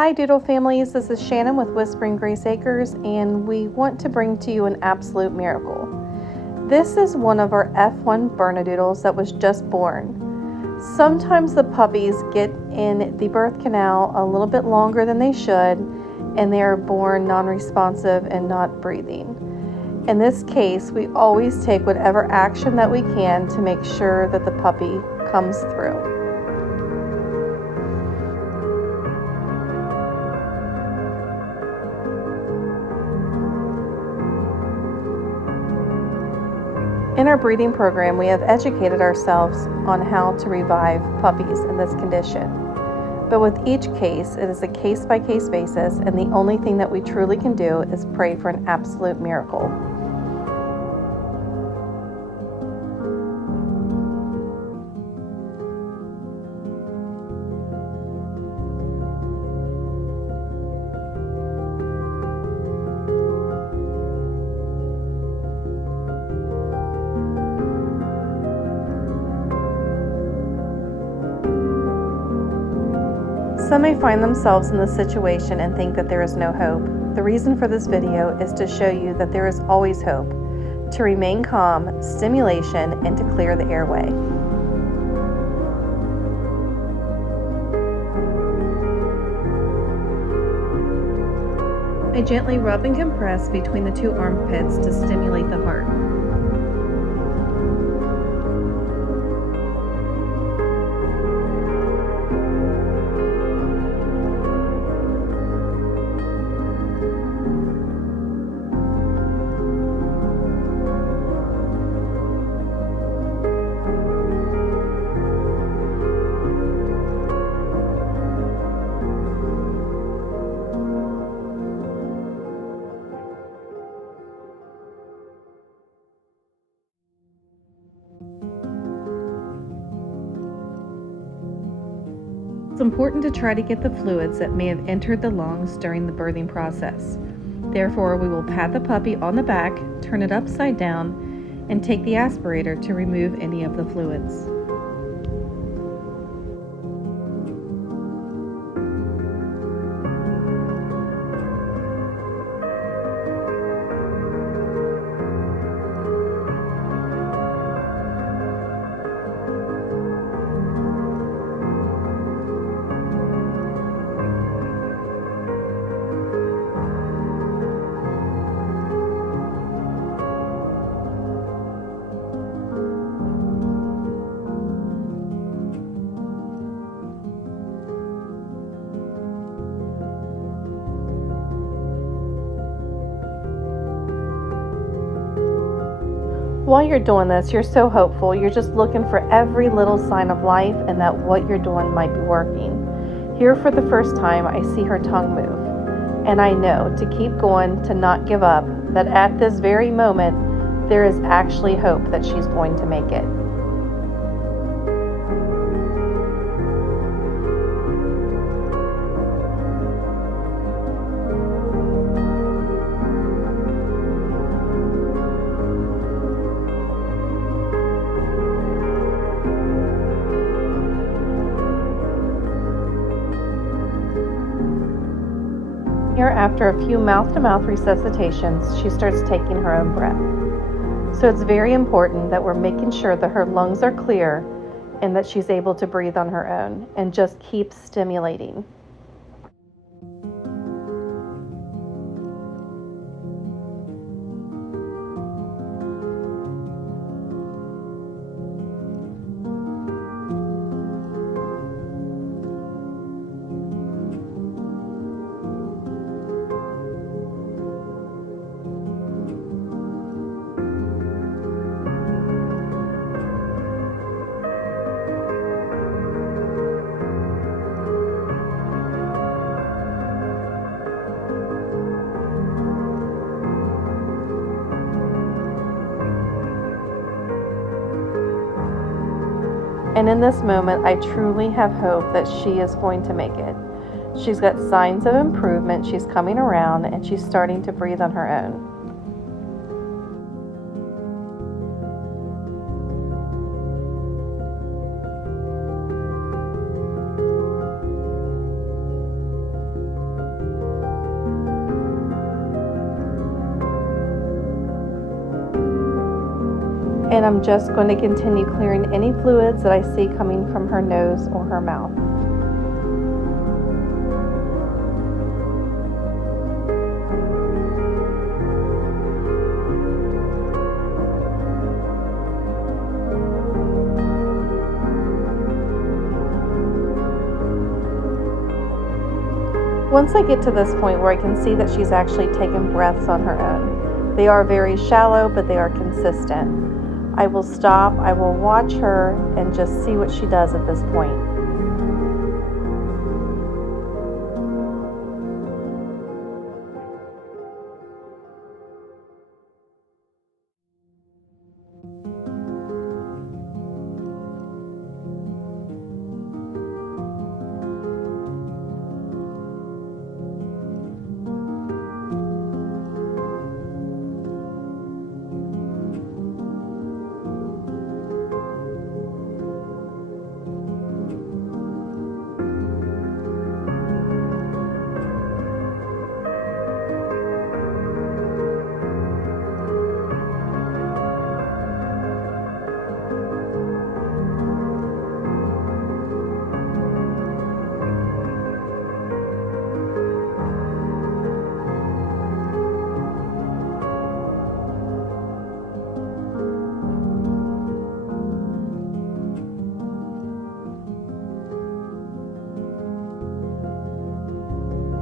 Hi Doodle families, this is Shannon with Whispering Grace Acres, and we want to bring to you an absolute miracle. This is one of our F1 Bernedoodles that was just born. Sometimes the puppies get in the birth canal a little bit longer than they should, and they are born non-responsive and not breathing. In this case, we always take whatever action that we can to make sure that the puppy comes through. In our breeding program, we have educated ourselves on how to revive puppies in this condition. But with each case, it is a case-by-case basis, and the only thing that we truly can do is pray for an absolute miracle. Some may find themselves in this situation and think that there is no hope. The reason for this video is to show you that there is always hope, to remain calm, stimulation, and to clear the airway. I gently rub and compress between the two armpits to stimulate the heart. It's important to try to get the fluids that may have entered the lungs during the birthing process. Therefore, we will pat the puppy on the back, turn it upside down, and take the aspirator to remove any of the fluids. While you're doing this, you're so hopeful. You're just looking for every little sign of life and that what you're doing might be working. Here for the first time, I see her tongue move. And I know to keep going, to not give up, that at this very moment, there is actually hope that she's going to make it. Here, after a few mouth-to-mouth resuscitations, she starts taking her own breath. So it's very important that we're making sure that her lungs are clear and that she's able to breathe on her own, and just keep stimulating. And in this moment, I truly have hope that she is going to make it. She's got signs of improvement. She's coming around and she's starting to breathe on her own. And I'm just going to continue clearing any fluids that I see coming from her nose or her mouth. Once I get to this point where I can see that she's actually taken breaths on her own, they are very shallow, but they are consistent. I will stop, I will watch her, and just see what she does at this point.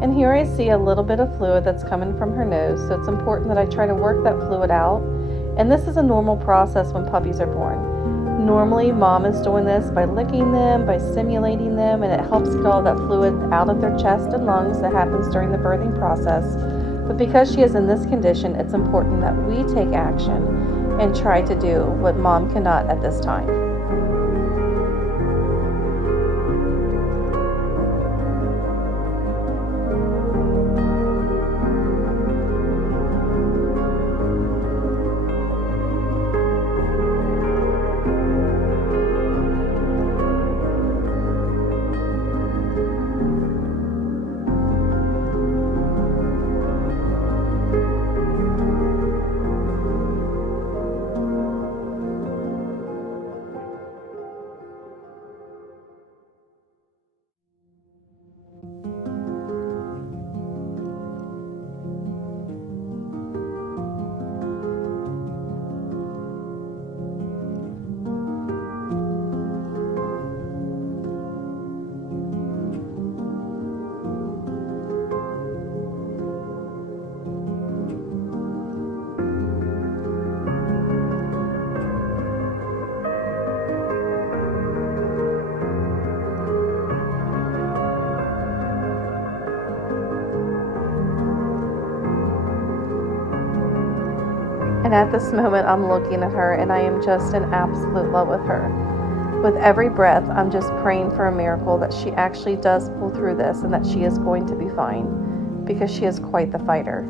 And here I see a little bit of fluid that's coming from her nose, so it's important that I try to work that fluid out. And this is a normal process when puppies are born. Normally, mom is doing this by licking them, by stimulating them, and it helps get all that fluid out of their chest and lungs that happens during the birthing process. But because she is in this condition, it's important that we take action and try to do what mom cannot at this time. And at this moment, I'm looking at her and I am just in absolute love with her. With every breath, I'm just praying for a miracle that she actually does pull through this and that she is going to be fine, because she is quite the fighter.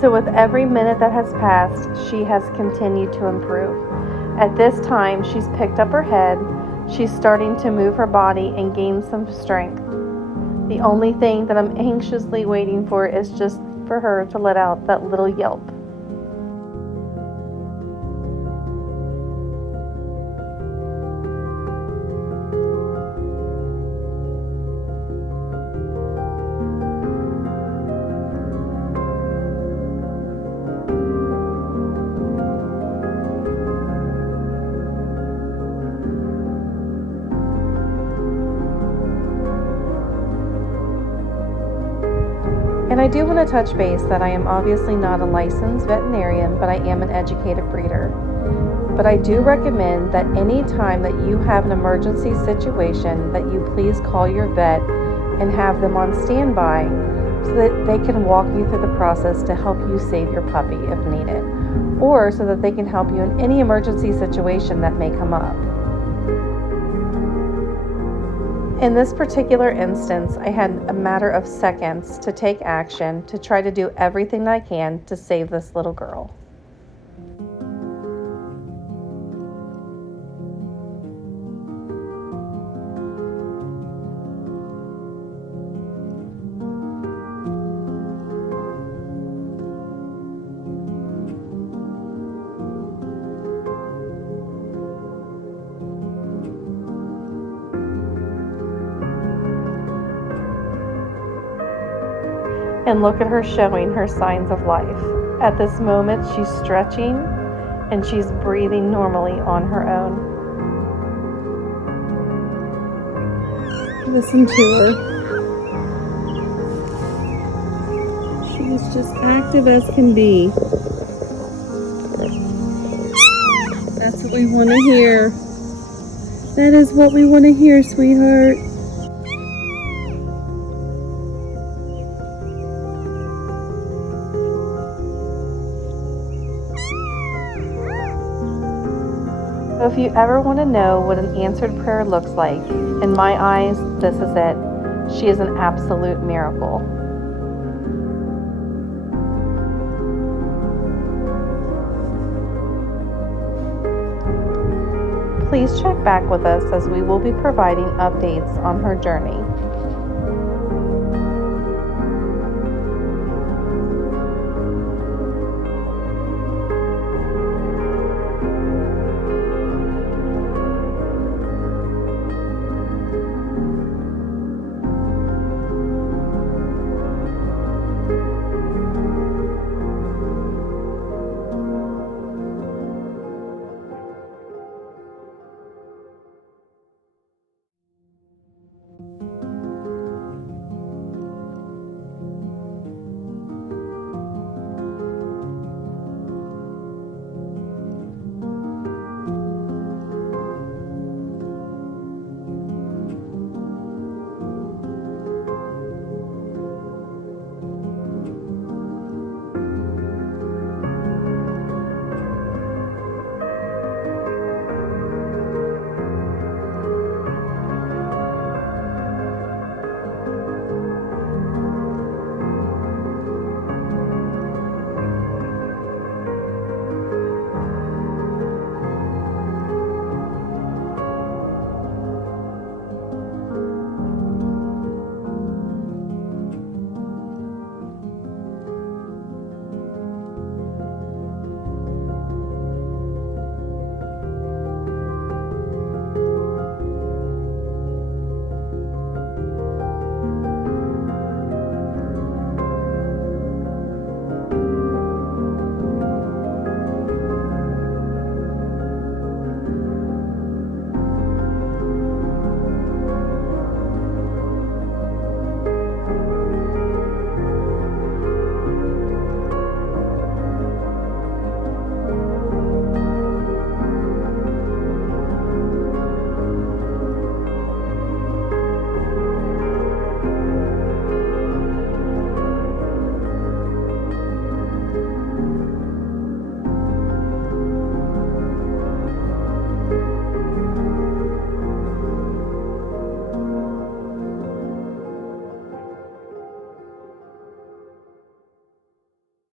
So with every minute that has passed, she has continued to improve. At this time, she's picked up her head, she's starting to move her body and gain some strength. The only thing that I'm anxiously waiting for is just for her to let out that little yelp. And I do want to touch base that I am obviously not a licensed veterinarian, but I am an educated breeder. But I do recommend that any time that you have an emergency situation, that you please call your vet and have them on standby so that they can walk you through the process to help you save your puppy if needed, or so that they can help you in any emergency situation that may come up. In this particular instance, I had a matter of seconds to take action to try to do everything that I can to save this little girl. And look at her showing her signs of life. At this moment, she's stretching and she's breathing normally on her own. Listen to her. She's just active as can be. That's what we want to hear. That is what we want to hear, sweetheart. So if you ever want to know what an answered prayer looks like, in my eyes, this is it. She is an absolute miracle. Please check back with us as we will be providing updates on her journey.